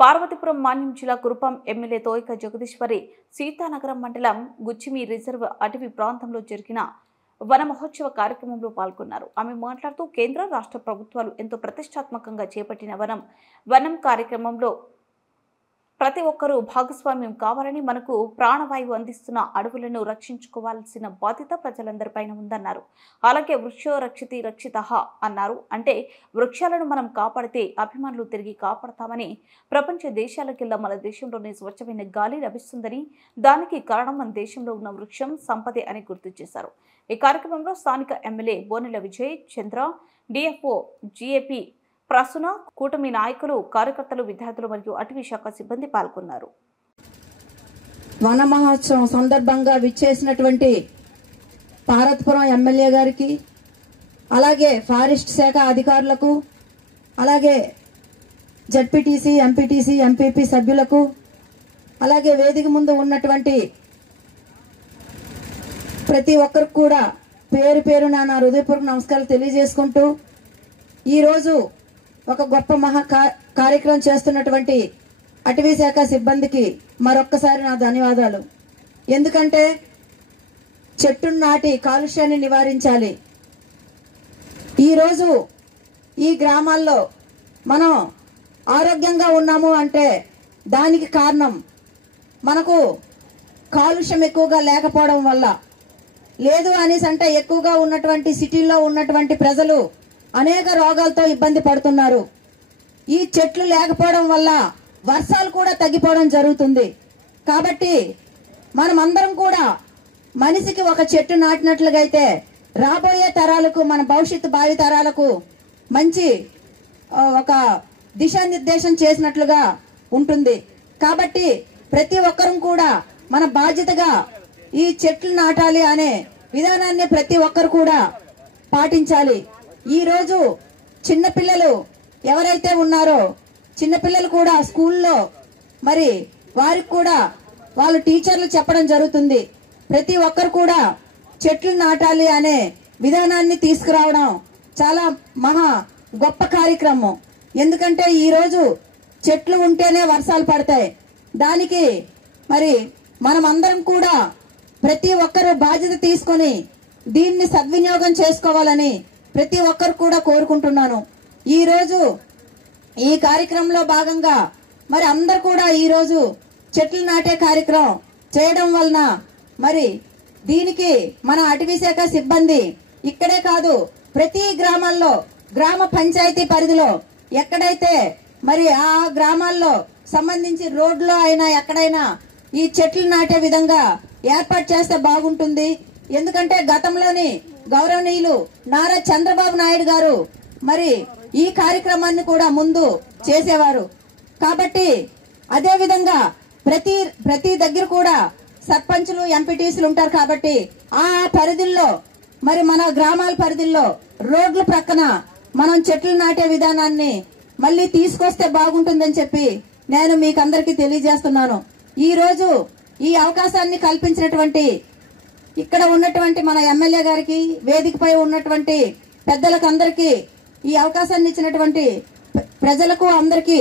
పార్వతీపురం మాన్యం జిల్లా కురుపాం ఎమ్మెల్యే తోయిక జగదీశ్వరి సీతానగరం మండలం గుచ్చిమి రిజర్వ్ అటవీ ప్రాంతంలో జరిగిన వన మహోత్సవ కార్యక్రమంలో పాల్గొన్నారు. ఆమె మాట్లాడుతూ కేంద్ర రాష్ట్ర ప్రభుత్వాలు ఎంతో ప్రతిష్టాత్మకంగా చేపట్టిన వనం కార్యక్రమంలో ప్రతి ఒక్కరూ భాగస్వామ్యం కావాలని, మనకు ప్రాణవాయువు అందిస్తున్న అడవులను రక్షించుకోవాల్సిన బాధ్యత ప్రజలందరిపైన ఉందన్నారు. అలాగే వృక్షో రక్షితి రక్షితః అన్నారు. అంటే వృక్షాలను మనం కాపాడితే అభిమానులు తిరిగి కాపాడతామని, ప్రపంచ దేశాలకెల్లా మన దేశంలోనే స్వచ్ఛమైన గాలి లభిస్తుందని, దానికి కారణం మన దేశంలో ఉన్న వృక్షం సంపదే అని గుర్తు చేశారు. ఈ కార్యక్రమంలో స్థానిక ఎమ్మెల్యే బోనెల విజయ్ చంద్ర, డిఎఫ్ఓ జిఏపీ ప్రసూన, కూటమి నాయకులు, కార్యకర్తలు, విద్యార్థులు మరియు అటవీ శాఖ సిబ్బంది పాల్గొన్నారు. వన మహోత్సవం సందర్భంగా విచ్చేసినటువంటి పార్వతీపురం ఎమ్మెల్యే గారికి, అలాగే ఫారెస్ట్ శాఖ అధికారులకు, అలాగే జడ్పీటీసీ, ఎంపీటీసీ, ఎంపీపీ సభ్యులకు, అలాగే వేదిక ముందు ఉన్నటువంటి ప్రతి ఒక్కరికి కూడా పేరు పేరున నా హృదయపూర్వక నమస్కారాలు తెలియజేసుకుంటూ, ఈరోజు ఒక గొప్ప కార్యక్రమం చేస్తున్నటువంటి అటవీ శాఖ సిబ్బందికి మరొక్కసారి నా ధన్యవాదాలు. ఎందుకంటే చెట్టును నాటి కాలుష్యాన్ని నివారించాలి. ఈరోజు ఈ గ్రామాల్లో మనం ఆరోగ్యంగా ఉన్నాము అంటే దానికి కారణం మనకు కాలుష్యం ఎక్కువగా లేకపోవడం వల్ల. లేదు అనేసి అంటే ఎక్కువగా ఉన్నటువంటి సిటీల్లో ఉన్నటువంటి ప్రజలు అనేక రోగాలతో ఇబ్బంది పడుతున్నారు. ఈ చెట్లు లేకపోవడం వల్ల వర్షాలు కూడా తగ్గిపోవడం జరుగుతుంది. కాబట్టి మనమందరం కూడా మనిషికి ఒక చెట్టు నాటినట్లుగా అయితే రాబోయే తరాలకు, మన భవిష్యత్తు భావి తరాలకు మంచి ఒక దిశానిర్దేశం చేసినట్లుగా ఉంటుంది. కాబట్టి ప్రతి ఒక్కరం కూడా మన బాధ్యతగా ఈ చెట్లు నాటాలి అనే విధానాన్ని ప్రతి ఒక్కరు కూడా పాటించాలి. ఈ రోజు చిన్నపిల్లలు ఎవరైతే ఉన్నారో చిన్నపిల్లలు కూడా స్కూల్లో మరి వారికి కూడా వాళ్ళ టీచర్లు చెప్పడం జరుగుతుంది. ప్రతి ఒక్కరు కూడా చెట్లు నాటాలి అనే విధానాన్ని తీసుకురావడం చాలా గొప్ప కార్యక్రమం. ఎందుకంటే ఈరోజు చెట్లు ఉంటేనే వర్షాలు పడతాయి. దానికి మరి మనం అందరం కూడా ప్రతి ఒక్కరు బాధ్యత తీసుకొని దీన్ని సద్వినియోగం చేసుకోవాలని ప్రతి ఒక్కరు కూడా కోరుకుంటున్నాను. ఈ రోజు ఈ కార్యక్రమంలో భాగంగా మరి అందరు కూడా ఈ రోజు చెట్లు నాటే కార్యక్రమం చేయడం వలన మరి దీనికి మన అటవీ శాఖ సిబ్బంది ఇక్కడే కాదు, ప్రతి గ్రామాల్లో, గ్రామ పంచాయతీ పరిధిలో ఎక్కడైతే మరి ఆ గ్రామాల్లో సంబంధించి రోడ్లో అయినా ఎక్కడైనా ఈ చెట్లు నాటే విధంగా ఏర్పాటు చేస్తే బాగుంటుంది. ఎందుకంటే గతంలోని గౌరవనీయులు నారా చంద్రబాబు నాయుడు గారు మరి ఈ కార్యక్రమాన్ని కూడా ముందు చేసేవారు. కాబట్టి అదే విధంగా ప్రతి దగ్గర కూడా సర్పంచులు, ఎంపీటీసీలు ఉంటారు. కాబట్టి ఆ పరిధిల్లో మరి మన గ్రామాల పరిధిల్లో రోడ్ల ప్రక్కన మనం చెట్లు నాటే విధానాన్ని మళ్ళీ తీసుకొస్తే బాగుంటుందని చెప్పి నేను మీకు అందరికీ తెలియజేస్తున్నాను. ఈ రోజు ఈ అవకాశాన్ని కల్పించినటువంటి ఇక్కడ ఉన్నటువంటి మన ఎమ్మెల్యే గారికి, వేదికపై ఉన్నటువంటి పెద్దలకు అందరికీ, ఈ అవకాశాన్ని ఇచ్చినటువంటి ప్రజలకు అందరికీ